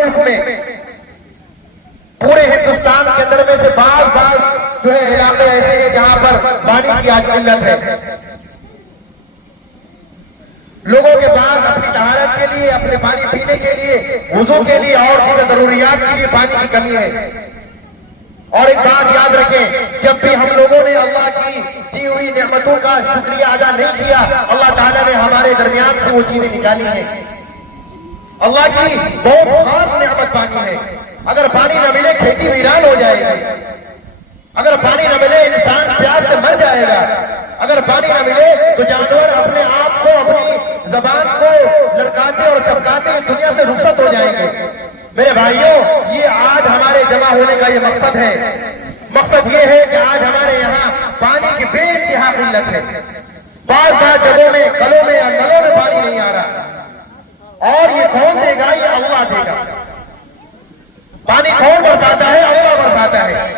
ملک میں پورے ہندوستان کے اندر میں سے بعض جو ہے علاقے ایسے ہیں جہاں پر پانی کی آج قلت ہے. لوگوں کے پاس اپنی طہارت کے لیے، اپنے پانی پینے کے لیے، وضو کے لیے اور دیگر ضروریات کے لیے پانی کی کمی ہے. اور ایک بات یاد رکھیں، جب بھی ہم لوگوں نے اللہ کی دی ہوئی نعمتوں کا شکریہ ادا نہیں کیا، اللہ تعالیٰ نے ہمارے درمیان سے وہ چیزیں نکالی ہیں. اللہ کی بہت خاص نعمت پانی ہے. اگر پانی نہ ملے کھیتی ویران ہو جائے گی. اگر پانی نہ ملے انسان پیاس سے مر جائے گا. اگر پانی نہ ملے تو جانور اپنے آپ کو، اپنی زبان کو لڑکاتے اور چپکاتے دنیا سے رخصت ہو جائیں گے. میرے بھائیوں، یہ آج ہمارے جمع ہونے کا یہ مقصد ہے. مقصد یہ ہے کہ آج ہمارے یہاں پانی کی بے انتہا قلت ہے. بعض جگہوں میں کلوں میں یا نلوں میں پانی نہیں آ رہا. اور یہ کون دے گا؟ یہ اللہ دے گا. پانی کون برساتا ہے؟ اللہ برساتا ہے.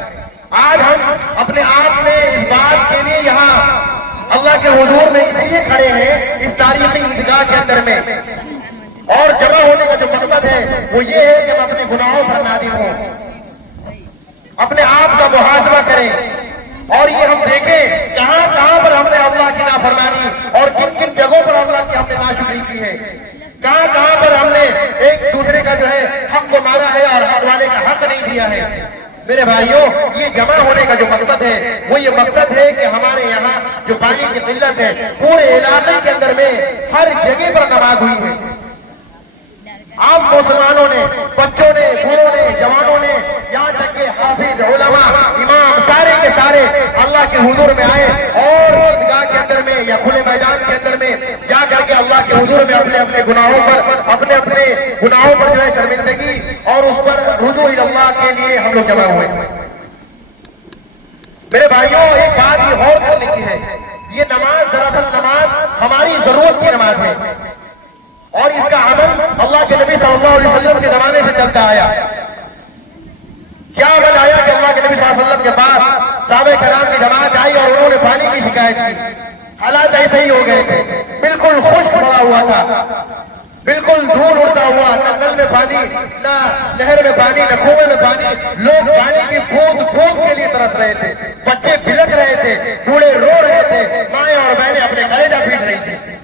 آج ہم اپنے آپ میں اس بات کے لیے یہاں اللہ کے حضور میں اس لیے کھڑے ہیں، اس تاریخی عیدگاہ کے اندر میں، اور جمع ہونے کا جو مقصد ہے وہ یہ ہے کہ ہم اپنے گناہوں پر نادم ہوں، اپنے آپ کا محاسبہ کریں، اور یہ ہم دیکھیں کہاں پر ہم نے اللہ کی نافرمانی اور کن کن جگہوں پر اللہ کی ہم نے ناشکری کی ہے، کہاں پر ہم نے ایک دوسرے کا جو ہے حق کو مارا ہے اور حق والے کا حق نہیں دیا ہے. میرے بھائیوں، یہ جمع ہونے کا جو مقصد ہے وہ یہ مقصد ہے کہ ہمارے یہاں جو پانی کی قلت ہے پورے علاقے کے اندر میں ہر جگہ پر نماز ہوئی ہے. عام مسلمانوں نے، بچوں نے، بوڑھوں نے، جوانوں نے، یہاں تک کہ حافظ، علماء، امام، سارے کے سارے اللہ کے حضور میں آئے اور عیدگاہ کے اندر میں یا کھلے میدان کے اندر میں جا کر کے اللہ کے حضور میں اپنے گناہوں پر جو ہے شرمندگی اور اس پر رجوع اللہ کے لیے ہم لوگ جمع ہوئے. میرے بھائیوں، ایک بات یہ غور کرنے کی ہے، یہ نماز دراصل نماز ہماری ضرورت کی نماز ہے، اور اس کا عمل اللہ کے نبی صلی اللہ علیہ وسلم کے زمانے سے چلتا آیا. کیا عمل آیا کہ اللہ کے نبی صلی اللہ علیہ وسلم کے پاس صحابہ کرام کی جماعت آئی اور انہوں نے پانی کی شکایت کی. حالات ایسے ہی ہو گئے تھے، بالکل خشک پڑا ہوا تھا، بالکل دھول اڑتا ہوا، نہ نل میں پانی، نہ نہر میں پانی، نہ کنویں میں پانی. لوگ پانی کی بوند کے لیے ترس رہے تھے، بچے بلک رہے تھے، بوڑھے رو رہے تھے، مائیں اور بہنیں اپنے کلیجہ پیٹ رہی تھی.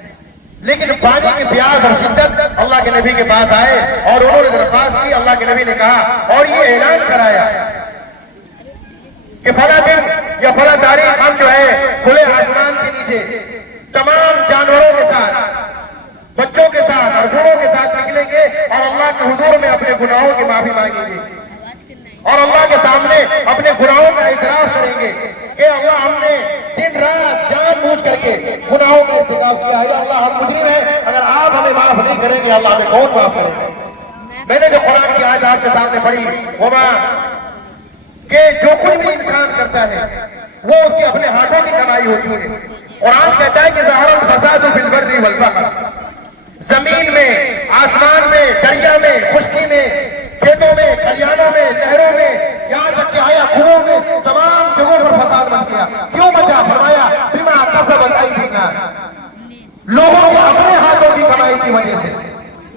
لیکن پانی کی پیاس اور شدت اللہ کے نبی کے پاس آئے اور انہوں نے درخواست کی. اللہ کے نبی نے کہا اور یہ اعلان کرایا کہ فلاں دن یا فلاں تاریخ ہم جو ہے کھلے آسمان کے نیچے تمام جانوروں کے ساتھ، بچوں کے ساتھ اور بوڑھوں کے ساتھ نکلیں گے اور اللہ کے حضور میں اپنے گناہوں کی معافی مانگیں گے اور اللہ کے سامنے اپنے گناہوں کا اعتراف کریں گے کہ اللہ ہم نے دن رات جان بوجھ کر کے گناہوں کا ارتکاب کیا ہے. اللہ ہم مجرم ہیں، اگر آپ ہمیں معاف نہیں کریں گے اللہ ہمیں کون معاف کرے گا. میں نے جو قرآن کی آیت آپ کے سامنے پڑھی وما، کہ جو کچھ بھی انسان کرتا ہے وہ اس کے اپنے ہاتھوں کی کمائی ہوتی ہے. قرآن کہتا ہے کہ ظہر الفساد فی البر والبحر، زمین میں، آسمان میں، دریا میں، خشکی میں، کھیتوں میں، کھلیانوں میں، نہروں میں، یہاں تک کہ آیا کنووں میں، تمام جگہوں پر فساد مچ گیا. کیوں مچا؟ فرمایا بما کسبت ایدی الناس، لوگوں کے اپنے ہاتھوں کی کمائی کی وجہ سے،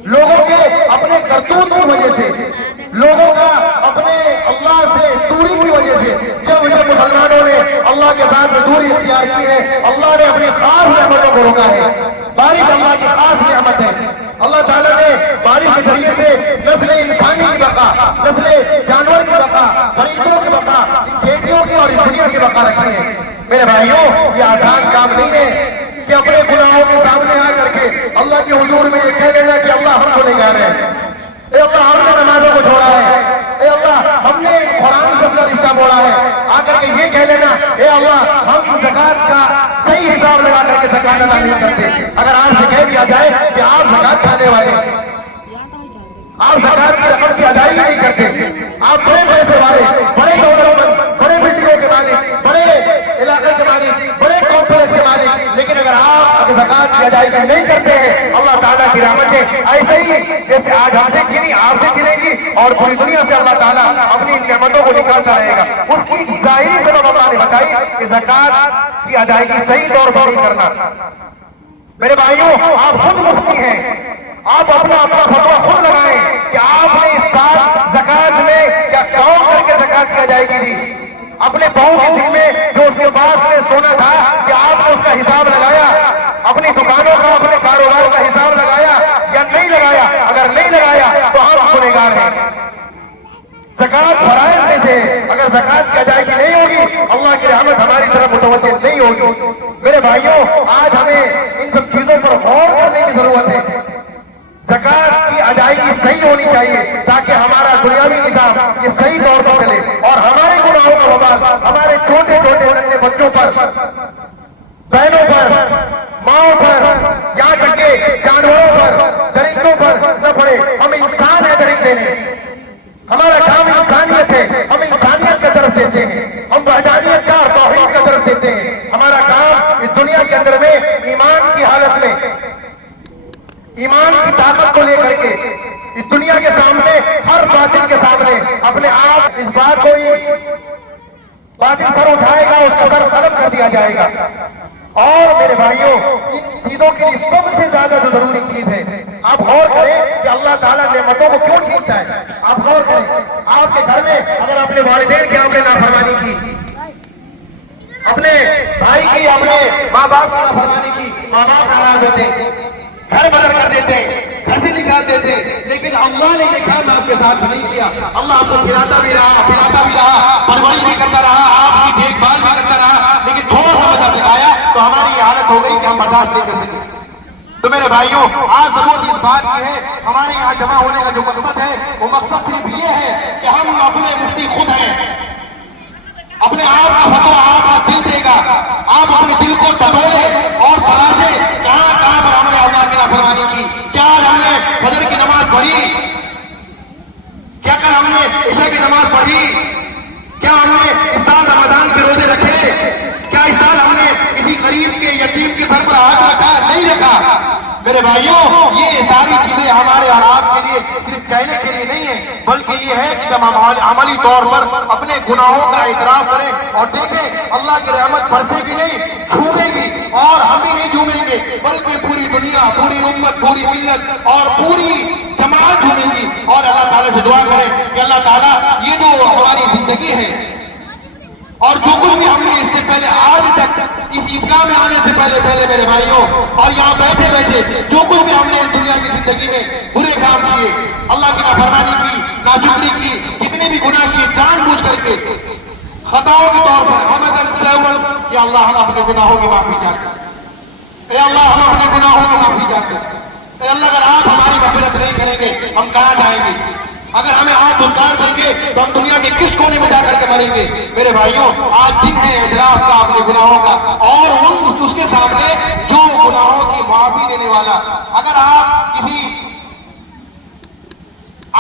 لوگوں کے اپنے کرتوت کی وجہ سے، لوگوں کا اپنے اللہ سے دوری کی وجہ سے. جب مسلمانوں نے اللہ کے ساتھ دوری اختیار کی ہے، اللہ نے اپنی خاص نعمتوں کو روکا ہے. بارش اللہ کی خاص نعمت ہے. اللہ تعالیٰ نے بارش کے ذریعے سے نسل انسانی کی بقا، نسل جانور کی بقا، پرندوں کی بقا، ان کھیتیوں کی اور اس دنیا کی بقا رکھی ہے. میرے بھائیوں، یہ آسان کام نہیں ہے کہ اپنے گناہوں کے سامنے آ کر کے اللہ کے حضور میں یہ کہہ لینا کہ اللہ ہم کو نہیں کہہ رہے ہیں، اے اللہ ہم نے نمازوں کو چھوڑا ہے، اے اللہ ہم نے قرآن سے اپنا رشتہ موڑا ہے. آ کر کے یہ کہہ لینا اے اللہ ہم زکات کا صحیح حساب لگا کر کے زکات ادا نہیں کرتے. اگر آپ سے کہہ دیا جائے کہ آپ زکات کھانے والے، آپ زکات کی رقم کی ادائیگی نہیں کرتے، آپ بڑے پیسے والے، بڑے دولتمند، بڑے بلڈنگوں کے مالک، بڑے علاقے کے مالک، بڑے کمپلیکس کے مالک، لیکن اگر آپ زکات کی ادائیگی نہیں کرتے ہیں، اللہ تعالیٰ کی رحمت ہے ایسے ہی جیسے آج ہم سے چھینی آپ سے چھینے گی اور پوری دنیا سے اللہ تعالیٰ اپنی نعمتوں کو نکالتا رہے گا. اس کی ظاہری سبب اللہ نے بتائی کہ زکات کی ادائیگی صحیح طور پر نہیں کرنا. میرے بھائیوں، آپ خود مفتی ہیں، آپ اپنا فتویٰ خود لگائیں کہ آپ نے اس سال زکوٰۃ میں کیا کام کر کے زکوٰۃ کی ادائیگی دی. اپنے بہو کے دل میں جو اس کے پاس میں سونا تھا کہ آپ نے اس کا حساب لگایا, اپنی دکانوں کا, اپنے کاروبار کا حساب لگایا یا نہیں لگایا؟ اگر نہیں لگایا تو آپ گنہگار ہیں. زکوٰۃ فرائض میں سے اگر زکوٰۃ کی ادائیگی نہیں ہوگی, اللہ کی رحمت ہماری طرف متوجہ نہیں ہوگی. میرے بھائیوں, آج ہمیں ان سب چیزوں پر غور کرنے کی ضرورت ہے. زکوٰۃ کی ادائیگی صحیح ہونی چاہیے تاکہ ہمارا دنیاوی نظام یہ صحیح طور پر چلے اور ہمارے گناہوں کا وبال ہمارے چھوٹے چھوٹے ننھے بچوں پر, بہنوں پر, ماؤں پر, یہاں تک کہ جانوروں پر, درندوں پر نہ پڑے. ہم انسان ہیں درندے نہیں, ہمارا کام انسانیت ہے, ہم انسانیت کا درس دیتے ہیں, ہم وحدانیت کا اور توحید کا درس دیتے ہیں. ہمارا کام اس دنیا کے اندر میں ایمان کی حالت میں, ایمان کی طاقت کو لے کر کے اس دنیا کے سامنے, ہر باطل کے سامنے اپنے آپ اس بات کو ہی باطل سر اٹھائے گا, اس کا سر قلم کر دیا جائے گا. اور میرے بھائیوں, ان چیزوں کے لیے سب سے زیادہ جو ضروری چیز ہے, آپ غور کریں کہ اللہ تعالیٰ نعمتوں کو کیوں چھینتا ہے. آپ غور کریں, آپ کے گھر میں اگر اپنے والدین کی آپ نے نافرمانی کی, اپنے بھائی کی, اپنے ماں باپ کی نافرمانی کی, ماں باپ ناراض ہوتے, گھر بدر کر دیتے, گھر سے نکال دیتے, لیکن اللہ نے یہ کام آپ کے ساتھ نہیں کیا. اللہ آپ کو کھلاتا بھی رہا, پلاتا بھی رہا, پرورش بھی کرتا رہا, آپ کی دیکھ بھال بھی کرتا رہا, لیکن تھوڑا سا مزہ چلایا تو ہماری یہ حالت ہو گئی کہ ہم برداشت نہیں کر سکتے. تو میرے بھائیوں, آج ضرورت اس بات کی ہے, ہمارے یہاں جمع ہونے کا جو مقصد ہے وہ مقصد صرف یہ ہے کہ ہم اپنے مفتی خود ہیں, اپنے آپ کا فتویٰ آپ کا دل دے گا. آپ اپنے دل کو ٹٹولیں اور تلاشیں کہاں کہاں پر ہم نے اللہ کی نافرمانی کی. کیا ہم نے فجر کی نماز پڑھی, کیا کر ہم نے عشاء کی نماز پڑھی, کیا ہم نے اس سال رمضان کے روزے رکھے, کیا اس سال ہم نے کسی غریب کے یتیم کے سر پر ہاتھ رکھا, نہیں رکھا. میرے بھائیوں, یہ ساری چیزیں ہمارے اور آپ کے لیے صرف کہنے کے لیے نہیں ہے, بلکہ یہ ہے کہ جب ہم عملی طور پر اپنے گناہوں کا اعتراف کریں اور دیکھیں اللہ کی رحمت برسے گی نہیں, چھومے گی, اور ہم ہی نہیں جھومیں گے بلکہ پوری دنیا, پوری امت, پوری ملت اور پوری جماعت جھومے گی. اور اللہ تعالیٰ سے دعا کریں کہ اللہ تعالیٰ یہ جو ہماری زندگی ہے اور جو کچھ بھی ہم نے اس سے پہلے آج تک اس عیدگاہ میں آنے سے پہلے میرے بھائیوں, اور یہاں بیٹھے بیٹھے جو کچھ بھی ہم نے اس دنیا کی زندگی میں برے کام کیے, اللہ کی نافرمانی کی, ناشکری کی, کتنے بھی گناہ کیے جان بوجھ کر کے خطاؤں کے طور پر, ہمیں سہول, یا اللہ ہم اپنے گناہوں کی معافی چاہتے ہیں. اے اللہ ہم اپنے گناہوں کی معافی چاہتے ہیں. اے اللہ اگر آپ ہماری مغفرت نہیں کریں گے ہم کہاں جائیں گے؟ اگر ہمیں آپ دھکار دیں گے تو ہم دنیا کے کس کونے میں جا کر کے مریں گے؟ میرے بھائیوں, آج دن ہے اعتراف کا اپنے گناہوں کا, اور اس کے سامنے جو گناہوں کی معافی دینے والا. اگر آپ کسی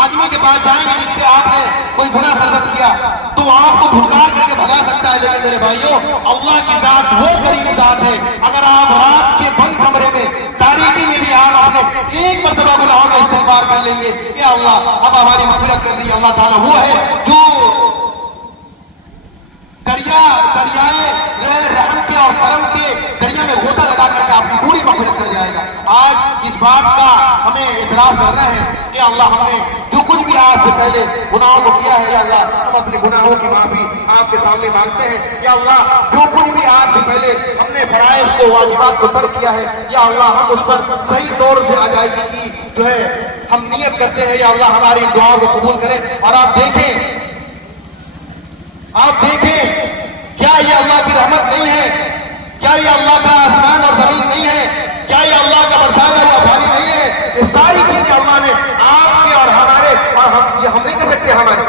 آدمی کے پاس جائیں گے جس سے آپ نے کوئی گناہ سرزد کیا تو آپ کو دھکار کر کے بھگا سکتا ہے, لیکن میرے بھائیوں اللہ کی ذات وہ کریم ذات ہے. اگر آپ رات کے بند کمرے میں تاریکی میں بھی آپ ایک مرتبہ گناہوں کا استغفار کر لیں گے, کہ اللہ اب ہماری مغفرت کر دی. اللہ تعالیٰ وہ ہے جو دریائے رحم کے اور کرم کے دریا میں غوطہ لگا کر کے آپ کی پوری مغفرت کر جائے گا. آج اس بات کا ہمیں اعتراف کرنا ہے کہ اللہ ہم نے جو کچھ بھی آج سے پہلے گناہوں کو کیا ہے, یا اللہ ہم اپنے گناہوں کی معافی آپ کے سامنے مانگتے ہیں. یا اللہ جو کچھ بھی آج سے پہلے ہم نے فرائض کو, واجبات کو ترک کیا ہے, یا اللہ ہم اس پر صحیح طور سے ادائیگی کی جو ہے ہم نیت کرتے ہیں. یا اللہ ہماری دعاؤں کو قبول کریں. اور آپ دیکھیں کیا یہ اللہ کی رحمت نہیں ہے؟ کیا یہ اللہ کا آسمان اور زمین نہیں ہے؟ کیا یہ اللہ کا برسایا ہوا پانی نہیں ہے؟ یہ ساری چیزیں اللہ نے آپ کے اور ہمارے, اور ہم نہیں کر سکتے ہمارے.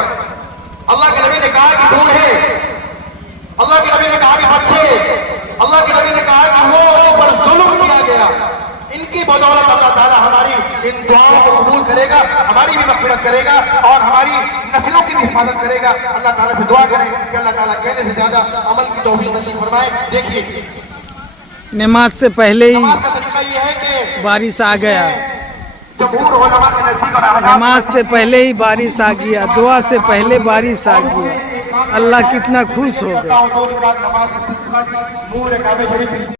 اللہ کے نبی نے کہا کہ ڈھول ہے, اللہ کے نبی نے کہا کہ بچے, اللہ کے نبی نے کہا کہ وہ پر ظلم کیا گیا, ان کی بدولت اللہ تعالیٰ ہماری ان دعاؤں کو قبول کرے گا, ہماری بھی مغفرت کرے گا اور ہماری نسلوں کی بھی حفاظت کرے گا. اللہ تعالیٰ سے دعا کریں کہ اللہ تعالیٰ کہنے سے زیادہ عمل کی توفیق نصیب فرمائے. دیکھیے نماز سے پہلے ہی نماز کا طریقہ یہ ہے کہ بارش آ گیا, جمہور علماء کے نزدیک اور نماز سے پہلے ہی بارش آ گیا, دعا سے پہلے بارش آ گیا. اللہ کتنا خوش ہو گیا.